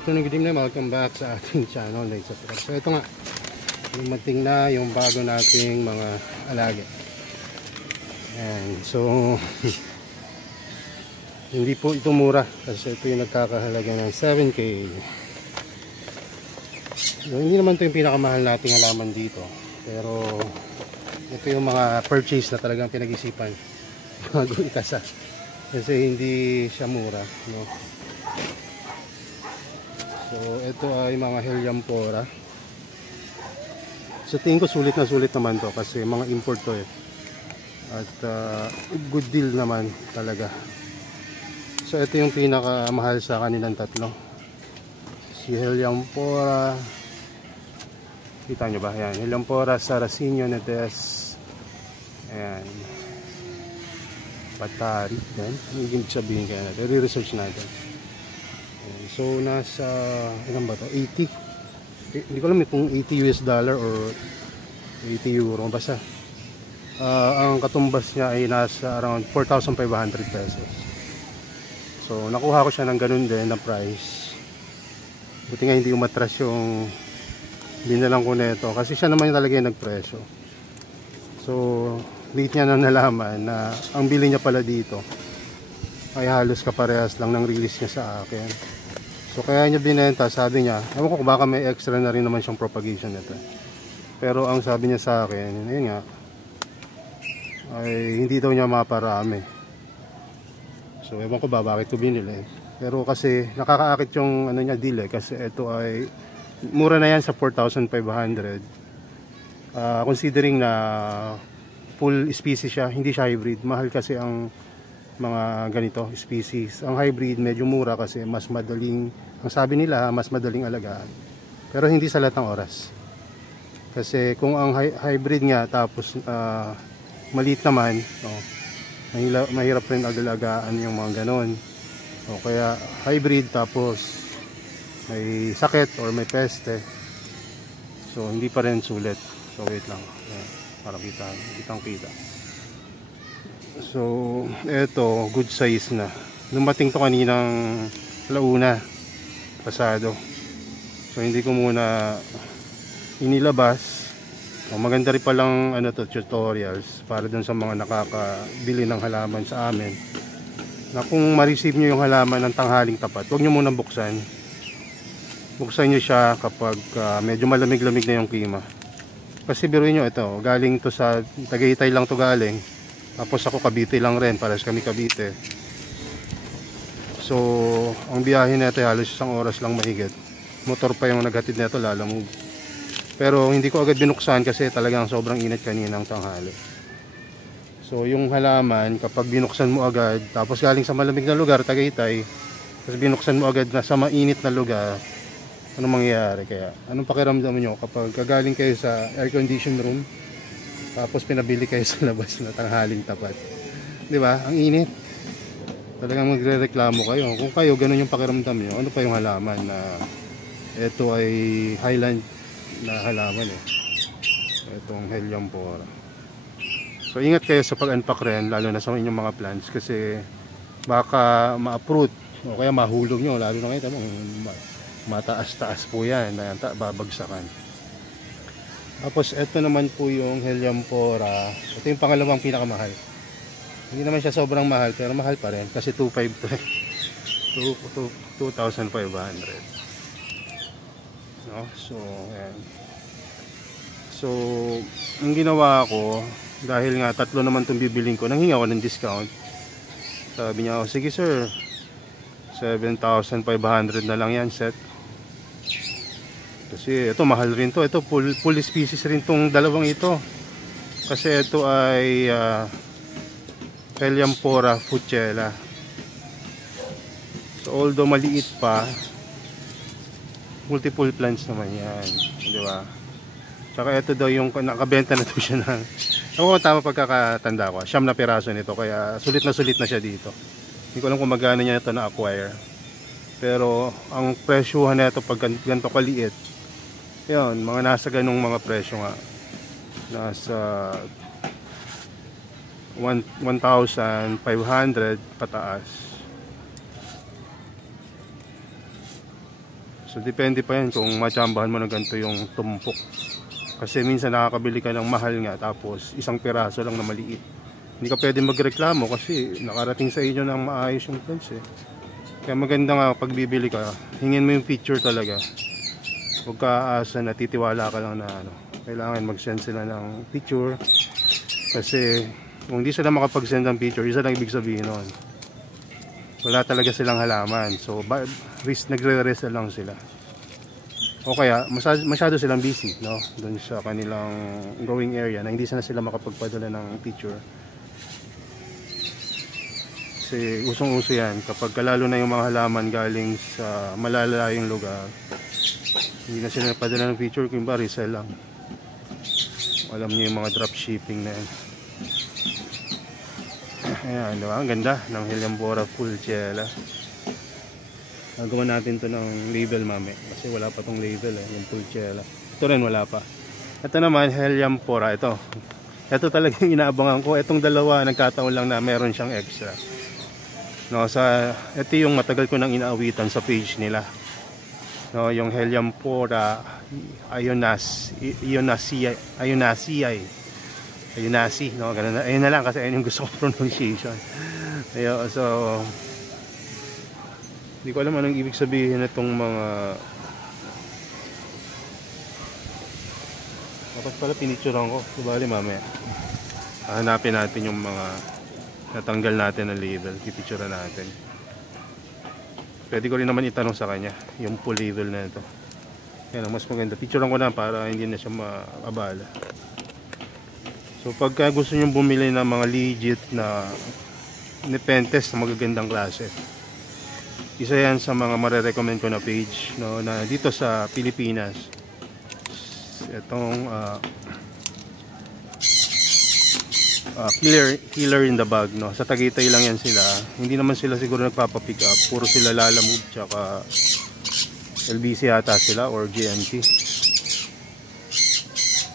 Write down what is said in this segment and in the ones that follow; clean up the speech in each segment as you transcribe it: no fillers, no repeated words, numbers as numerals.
afternoon, good evening, welcome back sa ating channel. So ito nga, dumating na yung bago nating mga alaga. And so hindi po ito mura kasi ito yung nagkakahalaga ng 7K. So, hindi naman ito yung pinakamahal nating halaman dito, pero ito yung mga purchase na talagang pinag-isipan bago ikasa kasi hindi siya mura, no? So ito ay mga Helianthora. Sa tingin ko sulit na sulit naman to kasi mga import to eh. At good deal naman talaga. So ito yung pinakamahal sa kanilang tatlo. Si Helianthora. Kita nyo ba? Ayan. Helianthora Sarraceno Netes. Ayan. Patari. Ayan. Ang ibig sabihin kaya natin. Re-research natin. Ayan. So nasa, ilan ba ito? 80. Hindi ko alam kung 80 US dollar or 80 euro. Basta. Ang katumbas niya ay nasa around 4,500 pesos. So nakuha ko siya ng ganun din na price. Buti nga hindi umatras yung binalang ko nito kasi siya naman talaga yung nagpresyo. So late niya na nalaman na ang bili niya pala dito ay halos kaparehas lang ng release niya sa akin. So kaya niya binenta, sabi niya, ewan ko baka may extra na rin naman siyang propagation nito. Pero ang sabi niya sa akin, yun nga, ay hindi daw niya maparami. So ewan ko ba bakit ko binili. Pero kasi nakakaakit yung ano niya deal eh, kasi ito ay mura na yan sa 4,500. Considering na full species siya, hindi siya hybrid. Mahal kasi ang mga ganito species. Ang hybrid medyo mura kasi mas madaling, ang sabi nila mas madaling alagaan. Pero hindi sa lahat ng oras. Kasi kung ang hybrid nga tapos maliit naman, mahirap rin alagaan yung mga ganon. O kaya hybrid tapos may sakit or may peste, so hindi pa rin sulit. So wait lang. Ayan, para kitang kita. So eto good size na. Dumating to kaninang launa pasado. So hindi ko muna inilabas. Maganda rin palang ano to, tutorials para dun sa mga nakakabili ng halaman sa amin, na kung ma-receive nyo yung halaman ng tanghaling tapat, huwag nyo munang buksan. Buksan nyo siya kapag medyo malamig-lamig na yung klima. Kasi biruin nyo ito, galing to sa Tagaytay lang to galing. Tapos ako Cavite lang rin, pares kami Cavite. So ang biyahe nito halos isang oras lang mahigit. Motor pa yung naghatid nito, lalamog. Pero hindi ko agad binuksan kasi talagang sobrang init kaninang tanghali. So yung halaman kapag binuksan mo agad, tapos galing sa malamig na lugar, Tagaytay, tapos binuksan mo agad na sa mainit na lugar, anong mangyayari? Kaya anong pakiramdam nyo kapag kagaling kayo sa air condition room tapos pinabili kayo sa labas na tanghaling tapat, di ba? Ang init, talagang magrereklamo kayo. Kung kayo ganun yung pakiramdam nyo, ano pa yung halaman na ito ay highland na halaman eh, itong Helianthora. So ingat kayo sa pag-unpack rin, lalo na sa inyong mga plants kasi baka ma-uproot o kaya mahulog nyo, lalo na kayo mataas-taas po yan na babagsakan. Tapos ito naman po yung Helianthora. Ito yung pangalawang pinakamahal. Hindi naman siya sobrang mahal pero mahal pa rin kasi 2,500. No? So ayan. So ang ginawa ko, dahil nga tatlo naman itong bibiling ko, nanghinga ako ng discount. Sabi niya, oh, sige sir, 7,500 na lang yan set. Kasi ito mahal rin to. Ito full species rin tong dalawang ito. Kasi ito ay Helianthora fuchsia. So although maliit pa, multiple plants naman yan, di ba? Tsaka ito daw yung nakabenta na to siya ng, ako tama pagkakatanda ko, 9 na piraso nito, kaya sulit na siya dito. Hindi ko alam kung magkano niya ito na-acquire. Pero ang presyuhan na ito pag ganito kaliit, yun, mga nasa ganung mga presyo nga. Nasa 1,500 pataas. So depende pa yan kung matsambahan mo na ganito yung tumpok. Kasi minsan nakakabili ka ng mahal nga tapos isang piraso lang na maliit. Hindi ka pwede magreklamo kasi nakarating sa inyo ng maayos yung plants eh. Kaya maganda nga pag bibili ka, hingin mo yung picture talaga. Huwag ka aasa na titiwala ka lang na ano. Kailangan mag-send sila ng picture. Kasi kung hindi sila makapag-send ng picture, isa lang ibig sabihin nun, wala talaga silang halaman. So nagre-resell lang sila. O kaya masyado silang busy, no? Doon sa kanilang growing area na hindi sana sila makapagpadala ng picture. Kasi usong-uso yan kapag lalo na yung mga halaman galing sa malalayong lugar, hindi na sila napadala ng picture, kung ba resell lang. Alam niyo yung mga drop shipping na yan. Ayan, diba? Ang ganda ng Helianthera Pulchella. Nagawa natin to ng label mami kasi wala pa tong label eh, yung Pulchella. Ito rin wala pa. Ito naman Helianthera. Ito talaga yung inaabangan ko. Itong dalawa nagkataon lang na meron siyang extra. No, ito yung matagal ko nang inaawitan sa page nila. No, yung Helianthera Ionasi, no, ganun na. Ayun na lang kasi ayun yung gusto ko pronunciation. Ayun, so hindi ko alam anong ibig sabihin itong mga dapat pala pinicturean ko. Subali mamaya hanapin natin yung mga natanggal natin na label, pipicturean natin. Pwede ko rin naman itanong sa kanya yung full label na ito. Yan ang mas maganda, picturean ko na para hindi na siya maabala. So pagka gusto nyo bumili ng mga legit na Nepenthes na magagandang klase, isa yan sa mga marerecommend ko na page, no, na dito sa Pilipinas. Itong killer in the bag, no. Sa Tagaytay lang yan sila. Hindi naman sila siguro nagpapapick up, puro sila Lalamove tsaka LBC yata sila or GMT.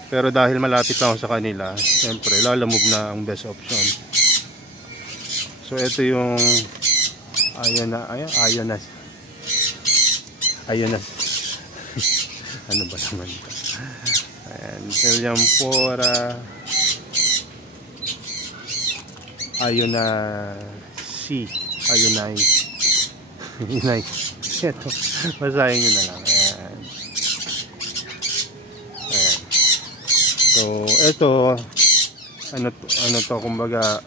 Pero dahil malapit lang ako sa kanila, siyempre Lalamove na ang best option. So ito yung Ionas. Ano ba naman ito? Ayan, Helianthera Ionasi. Ito, basahin nyo na lang. Ayan. So ito ano to kumbaga.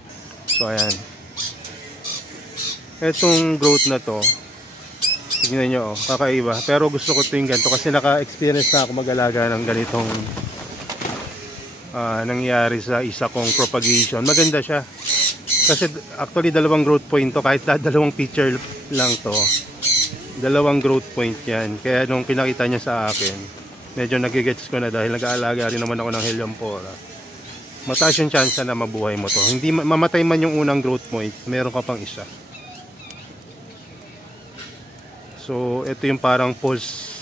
So ayan, etong growth na to, tignan nyo, kakaiba. Pero gusto ko ito yung ganito kasi naka-experience na ako mag-alaga ng ganitong nangyari sa isa kong propagation. Maganda siya kasi actually dalawang growth point to, kahit dalawang picture lang to, dalawang growth point yan. Kaya nung pinakita niya sa akin, medyo nagigets ko na dahil nag-aalaga rin naman ako ng Helianthera. Mataas yung chance na mabuhay mo to. Hindi mamatay man yung unang growth point, meron ka pang isa. So ito yung parang pulse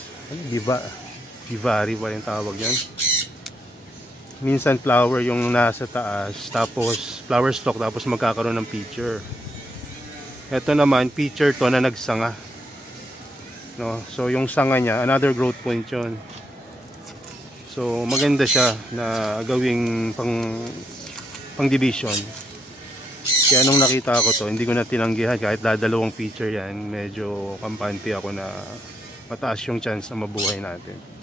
divari ba yung tawag yan. Minsan flower yung nasa taas, tapos flower stalk, tapos magkakaroon ng picture. Ito naman picture to na nagsanga, no? So yung sanga niya, another growth point yun. So maganda siya na gawing pang division. Kaya nung nakita ko to, hindi ko na tinanggihan kahit dalawang picture yan. Medyo kampante ako na mataas yung chance na mabuhay natin.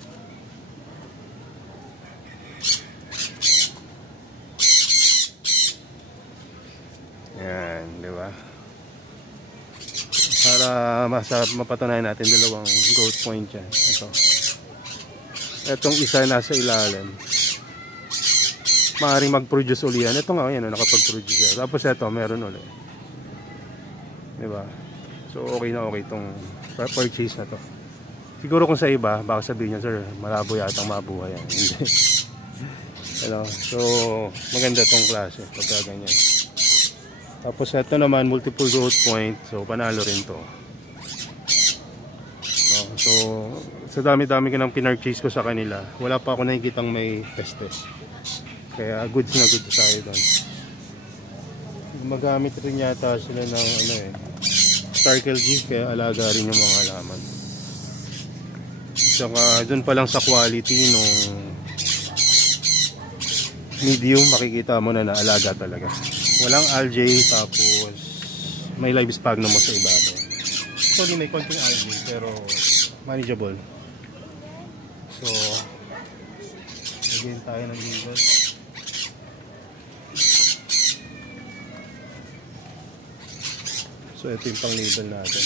Yan, di ba? Para mapatunayan natin dalawang growth point yan. Ito. Etong isa nasa ilalim, maaaring mag-produce uli yan. Ito nga yan, nakapag-produce. Tapos ito, meron uli. Diba? So okay na okay itong purchase na to. Siguro kung sa iba, baka sabihin nyo, sir, malabo yatang mabuhay yan. Hindi. So maganda tong klase pagka ganyan. Tapos ito naman, multiple growth point. So panalo rin to. So sa dami-dami ko ng pinurchase ko sa kanila, wala pa ako nakikitang may peste. Kaya goods na goods tayo doon. Magamit rin yata sila ng Starkel G, kaya alaga rin yung mga halaman. Saka dun pa lang sa quality nung medium, makikita mo na naalaga talaga. Walang algae, tapos may live sphagnum mo sa ibabaw. Actually may konting algae pero manageable. So lagyan tayo ng label. So ito yung pang label natin.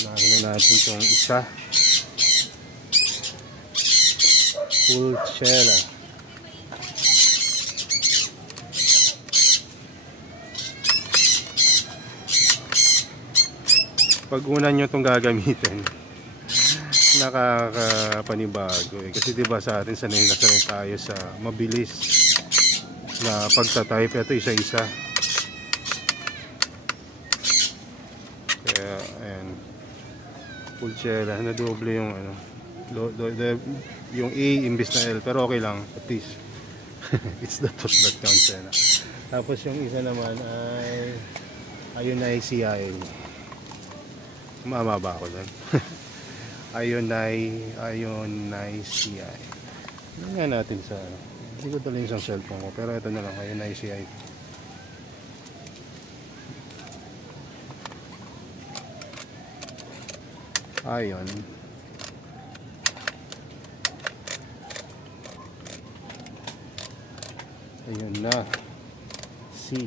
Unahin na natin itong isa. Pulchera. Pag una nyo itong gagamitin, nakakapanibago eh. Kasi diba sa atin sanay tayo sa mabilis na pagta-type. Ito isa-isa. Kaya ayan, Pulchera na doble yung ano, yung A imbis na L, pero okay lang, at least it's the thought that counts eh. Tapos yung isa naman ay Ionizei. Mama ba ako doon? Ionizei. Ano nga natin sa hindi ko dala yung isang cellphone ko, pero ito na lang, Ionizei. Ion. Ayun na. C.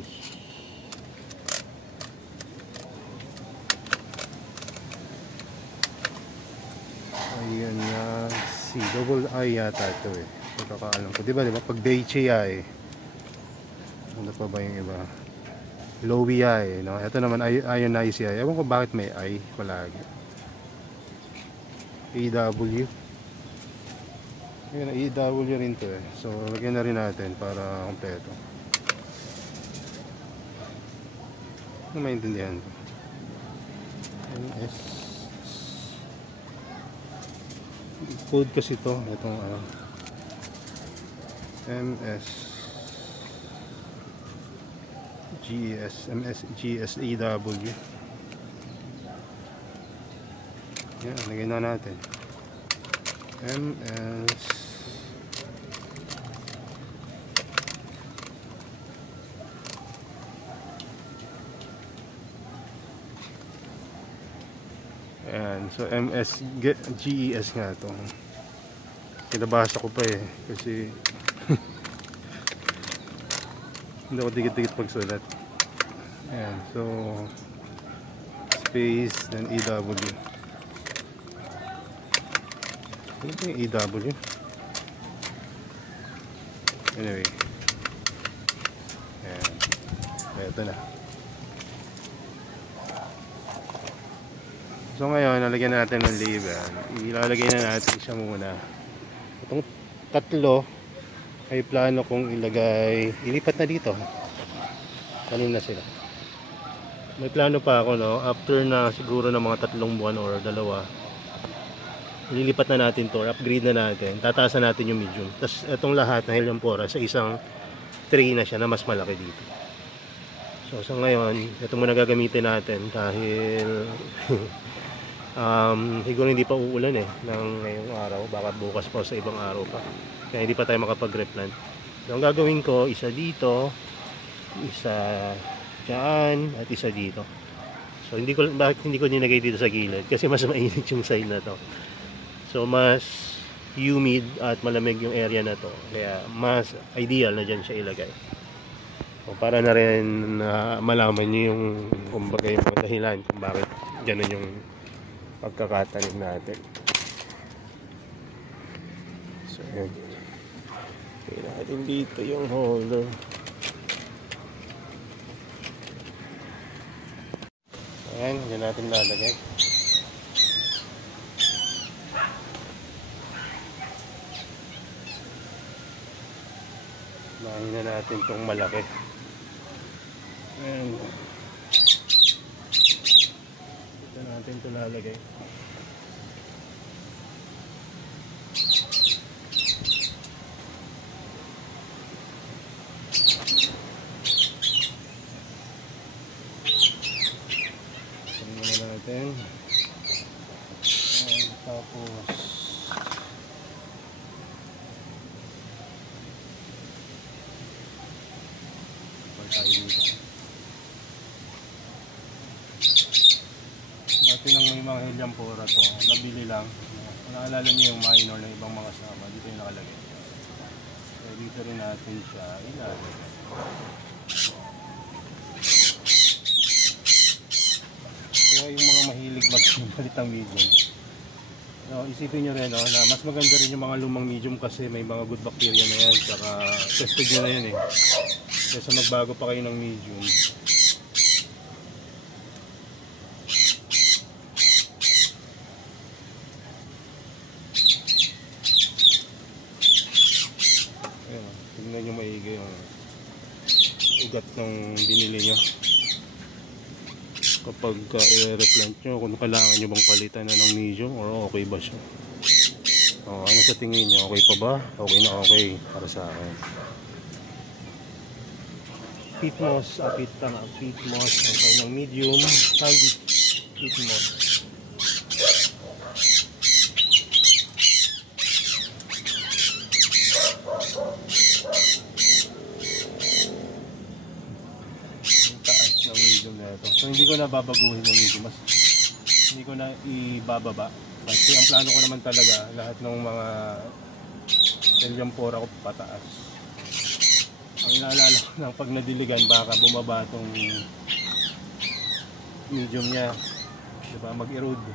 Ayan na. C. Double I yata ito eh. Pagkakaalam ko. Diba pag Beichia eh. Ano pa ba yung iba? Lowia eh. No? Ito naman Ionizei. Ewan ko bakit may I palagi. EW. Ayan, EW rin to eh. So lagyan na rin natin para kompleto. Ano maintindihan ko? MS. Code kasi to. Itong MS GES. MS GES EW. Yan, lagyan na natin. MS Ayan, so MS GES nga ito. Kinabasa ko pa eh kasi hindi ako dikit-dikit pagsulat. Ayan, so space then EW. Ano ba yung EW? Anyway. Ayan. Ito na. So ngayon, nalagyan natin ng label. Ilalagay na natin siya muna. Itong tatlo ay plano kong ilagay. Ilipat na dito. Kanina sila. May plano pa ako, no? After na siguro ng mga 3 buwan or 2, ililipat na natin to, upgrade na natin, tataasan natin yung medium. Tapos itong lahat na Helianthora sa isang tray na siya na mas malaki dito. So sa ngayon, ito muna gagamitin natin dahil siguro hindi pa uulan eh ng ngayong araw, baka bukas pa sa ibang araw pa, kaya hindi pa tayo makapag-replant. So ang gagawin ko, isa dito, isa dyan, at isa dito. So bakit hindi ko nilagay dito sa gilid? Kasi mas mainit yung side na to. So mas humid at malamig yung area na to, kaya mas ideal na dyan siya ilagay. So para na rin malaman nyo yung kumbaga yung mga dahilan kung bakit ganun yung pagkakatanim natin. So yun, tingnan natin dito yung holder. Ayan, dyan natin lalagay. Lahin na natin itong malaki. Ayan. Ito natin ito lalagay. natin. Ayan, tapos tayo dito. Dati nang may mga Heliampora to, nabili lang. Naalala niyo yung minor ng ibang mga sama, dito yung nakalagay. So dito rin natin siya ilalagay. Kaya yung mga mahilig magpalit ng medium, no, isipin nyo rin, no, na mas maganda rin yung mga lumang medium kasi may mga good bacteria na yan, saka tested nyo na yan eh. Kaysa magbago pa kayo ng medium. Ayan, tingnan nyo maigi yung ugat ng binili nyo. Kapag i-replant nyo, kung kailangan nyo bang palitan na ng medium or okay ba siya. Ano sa tingin nyo? Okay pa ba? Okay na okay para sa akin. Peat moss, peat moss, ang kanyang medium, sandy peat moss. Ang taas ng medium na ito. So hindi ko na babaguhin ng medium, hindi ko na ibababa. Kasi ang plano ko naman talaga, lahat ng mga Heliampora ko pataas. Ang inaalala ko ng pag nadiligan, baka bumaba itong medium niya, diba, mag-erode.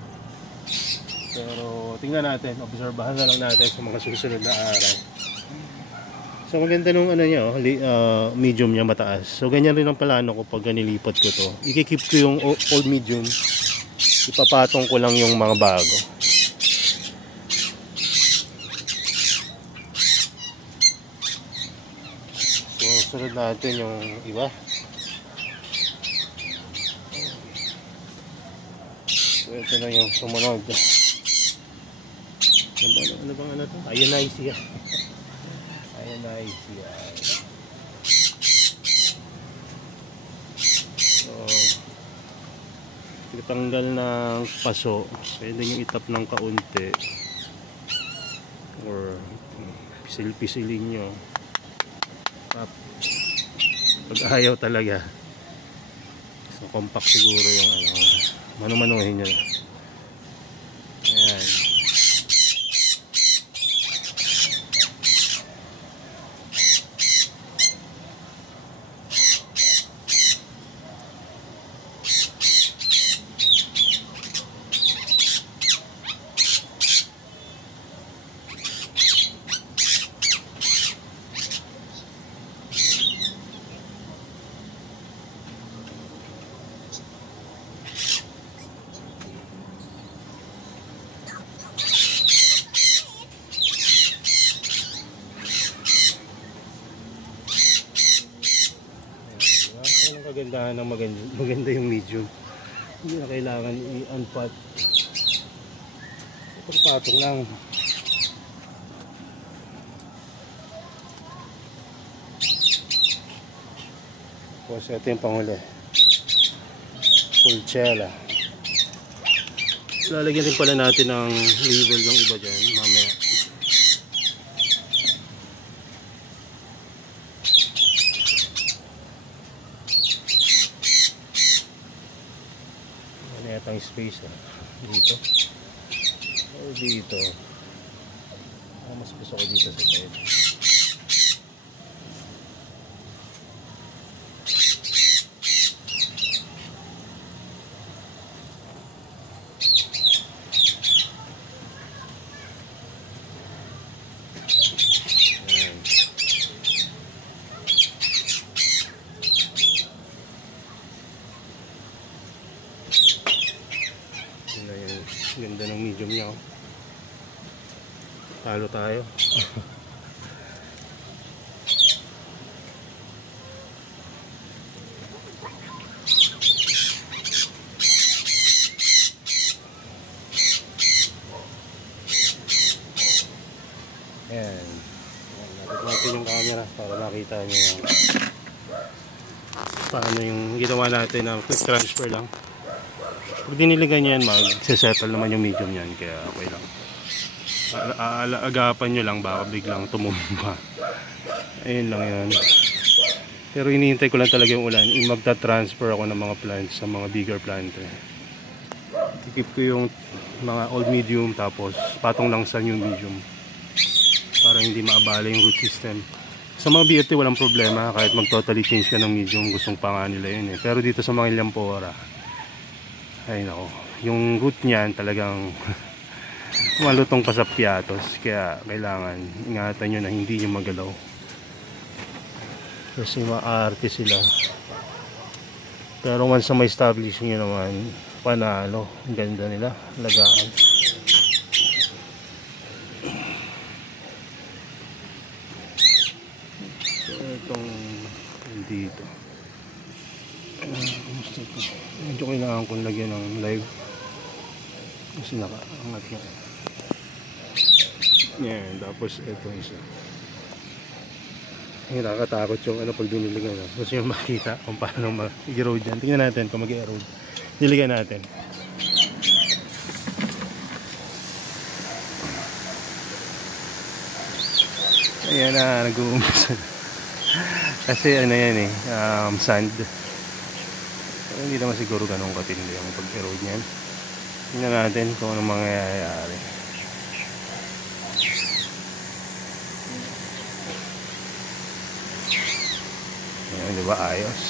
Pero tingnan natin, obserbahan na lang natin sa mga susunod na araw. So maganda nung ano niya, medium niya mataas. So ganyan rin ang plano ko pag nilipat ko to. I-keep ko yung old medium, ipapatong ko lang yung mga bago. Sunod natin yung iba. So ito na yung sumunod. Ano bang ano to? Ionizia. Ionizia. So tanggal ng paso. Pwede nyo itap ng kaunti or pisil-pisilin nyo. Pag ayaw talaga, so compact siguro yung ano, manu-manuhin nyo. Ayan. Kagandahan ng maganda yung medium, hindi na kailangan i-unpot, patong lang. Tapos ito yung panghuli, Pulchella. Lalagyan din pala natin ng label yung iba dyan mamaya. Ang space dito o dito. Mas gusto ko dito sa side. Ganda ng medium niya, oh. Talo tayo. Ayan. Lapit natin yung camera para makita nyo yung paano yung ginawa natin na quick transfer lang. Pag diniligan nyo yan, mag-settle naman yung medium yan, kaya okay lang. Agapan nyo lang, baka biglang tumumba. Ayun lang yan. Pero iniintay ko lang talaga yung ulan. Magta-transfer ako ng mga plants sa mga bigger plant. Keep ko yung mga old medium, tapos patong lang sa new medium para hindi maabala yung root system. Sa mga BFT walang problema kahit mag-totally change ka ng medium, gustong pa nga nila yun eh. Pero dito sa mga Ilyampora, ay nako, yung root niyan talagang malutong pa sa piatos, kaya kailangan ingatan nyo na hindi nyo magalaw kasi maarte sila. Pero once na may establish nyo naman, panalo. Ang ganda nila, lagaan. So itong dito, kumusta ito? Medyo kailangan kong lagyan ng live kasi nakaangat na yan. Tapos ito isa, nakakatakot yung ano pag diniligan. Gusto nyo makita kung paano mag-erode yan. Tingnan natin kung mag-erode. Diligan natin. Ayan na, nag-uumpisa. Kasi ano yan eh, sand. Pero hindi naman siguro ganun katindi yung pag-erode niyan. Tingnan natin kung ano mangyayari. Ayan, diba? Ayos.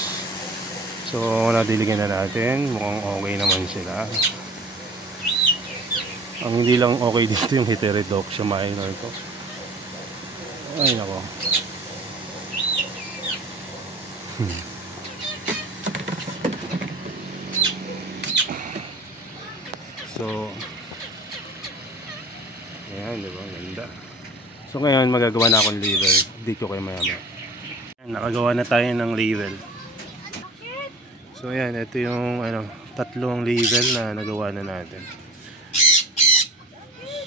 So, nadiligan na natin. Mukhang okay naman sila. Ang hindi lang okay dito yung heterodoxia minor to. Ay, nako. So, ayan, diba? Ganda. So, ngayon magagawa na akong level. Dito kayo maya-maya. Nakagawa na tayo ng level. So ayan, ito yung ano, tatlong level na nagawa na natin.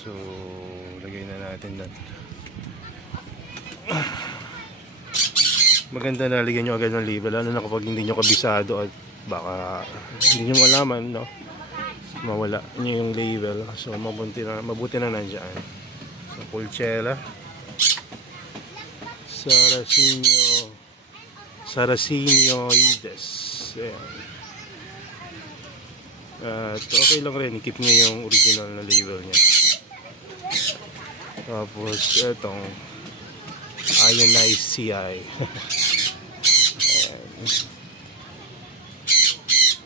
So lagay na natin doon. Maganda na lagyan nyo agad ng level, lalo na kapag hindi nyo kabisado at baka hindi nyo malaman, no? Mawala nyo yung level. So mabuti na nandyan. So Pulchela, Sarracenoides. Ayan. At okay lang rin, i-keep nyo yung original na label nya. Tapos etong ionized CI.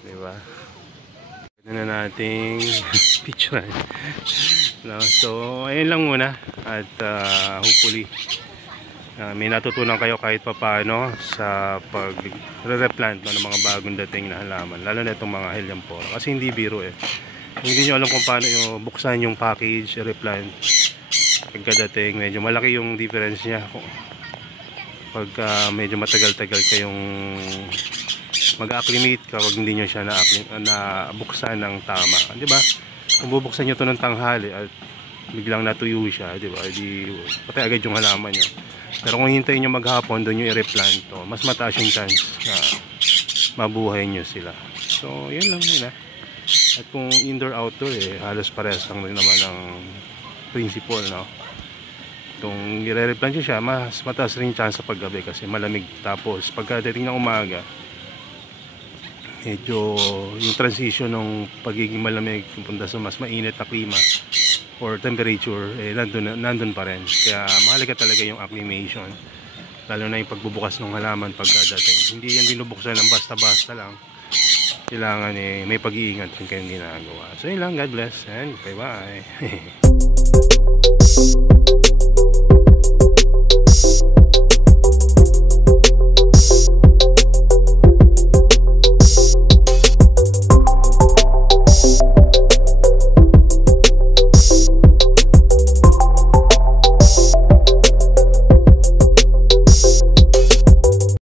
Diba? Pwede na nating picture. No, so ayun lang muna. At hopefully may natutunan kayo kahit papano sa pag-replant ng mga bagong dating na halaman, lalo na itong mga Ilyampora, kasi hindi biro eh. Hindi nyo alam kung paano yung buksan yung package, replant pagkadating, medyo malaki yung difference nya pag medyo matagal-tagal kayong mag-acclimate kapag hindi nyo siya na-buksan ng tama, di ba? Kung bubuksan nyo to ng tanghali at biglang natuyo siya, di ba? Di patay agad yung halaman nyo. Pero kung hintayin nyo maghapon, doon nyo i-replant to, mas mataas yung chance na mabuhay nyo sila. So, yun lang yun. At kung indoor-outdoor, halos parehas lang rin naman ang principle, no? Kung i-replant nyo siya, mas mataas rin yung chance sa paggabi kasi malamig. Tapos, pagkadating ng umaga, medyo yung transition ng pagiging malamig punta sa mas mainit na klima or temperature, nandun pa rin. Kaya mahalaga talaga yung acclimation, lalo na yung pagbubukas ng halaman pagkadating. Hindi yan binubuksan ng basta-basta lang. Kailangan may pag-iingat rin kayong ginagawa. So yun lang, God bless and bye bye.